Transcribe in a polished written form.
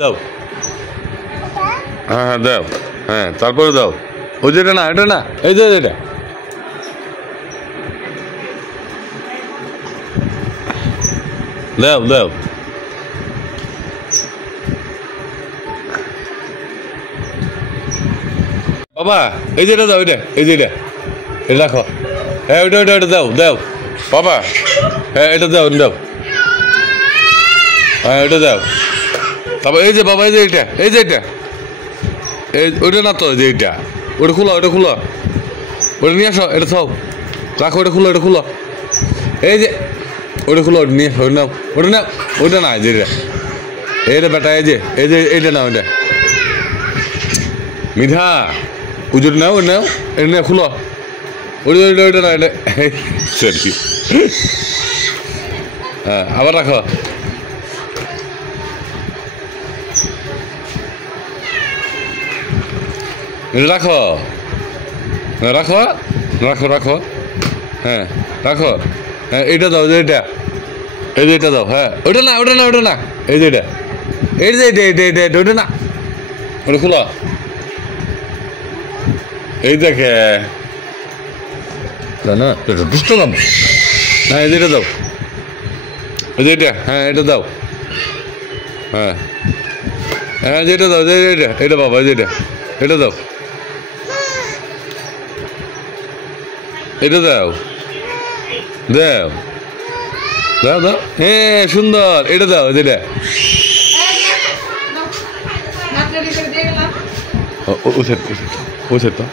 দাও। হ্যাঁ হ্যাঁ দাও, হ্যাঁ তারপরে দাও। ওই যেটা না, এটা না, এই যে এটা। দাও দাও। বাবা এই যেটা দাও, এটা এই যে এটা রাখো। হ্যাঁ ওইটা ওইটা ওটা দাও দাও বাবা। হ্যাঁ এটা দাও দাও। হ্যাঁ এটা দাও। তারপর এই যে বাবা, এই যে এটা, এই যে এটা, এই ওইটা না তো, যে এটা, ওটা খুলো, ওটা খুলো, ওটা নিয়ে আসো, এটা থাও, রাখো, ওটা খুলো, ওটা খুলো, এই যে ওটা খুলো, ওটা নিয়ে আসো, ওটা নাও, ওটা নাও, ওইটা না, যে এটা, এইটা বেটা, এই যে এইটা নাও, এটা মিঠা, উজোর নাও, ওটা নাও, এটা নাও, খুলো, ওটা ওইটা ওইটা না, এটা সরি। হ্যাঁ আবার রাখো। রাখো রাখো রাখো রাখো। হ্যাঁ রাখো। হ্যাঁ এইটা দাও, যে এটা, এই যে এটা দাও। হ্যাঁ ওটা না, ওটা না, ওটা না, এই যে এটা, এই যে এটা, এটা এটা এটা, ওটা না, ওটা খুলো, এই দেখে না, এটা দুষ্ট দাম। হ্যাঁ এই যে এটা দাও, এই যে এটা, হ্যাঁ এটা দাও। হ্যাঁ হ্যাঁ যেটা দাও, যে এটা, এটা বাবা, এই যে এটা, এটা দাও, এটা দাও দাও দাও দাও। হ্যাঁ সুন্দর, এটা দাও, যেটা ওষুধ ওষুধ তো